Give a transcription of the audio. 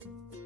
thank you